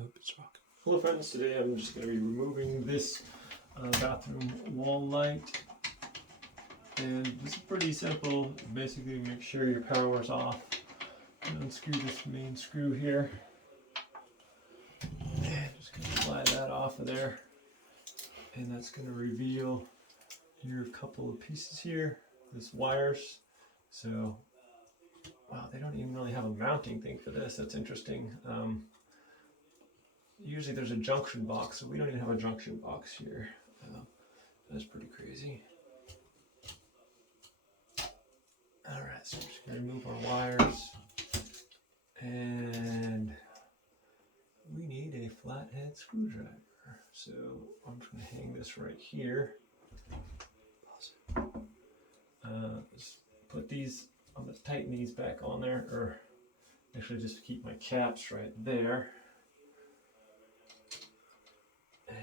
Hope it's rocking. Hello friends, today I'm just going to be removing this bathroom wall light, and this is pretty simple. Basically make sure your power's off and unscrew this main screw here, and just going to slide that off of there, and that's going to reveal your couple of pieces here, this wires. So wow, they don't even really have a mounting thing for this. That's interesting. Usually there's a junction box, so we don't even have a junction box here. That's pretty crazy. Alright, so we're just going to remove our wires. And we need a flathead screwdriver. So I'm just going to hang this right here. Just put these, I'm going to tighten these back on there, or actually just keep my caps right there.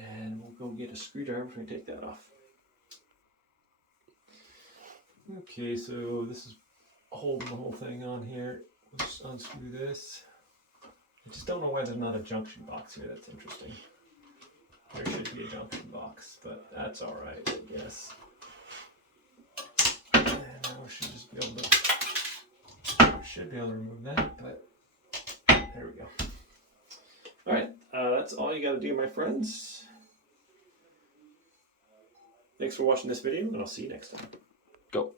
And we'll go get a screwdriver and take that off. Okay, so this is holding the whole thing on here. We'll just unscrew this. I just don't know why there's not a junction box here. That's interesting. There should be a junction box, but that's alright, I guess. And now we should just be able to remove that, but there we go. Alright, that's all you gotta do, my friends. Thanks for watching this video, and I'll see you next time. Go.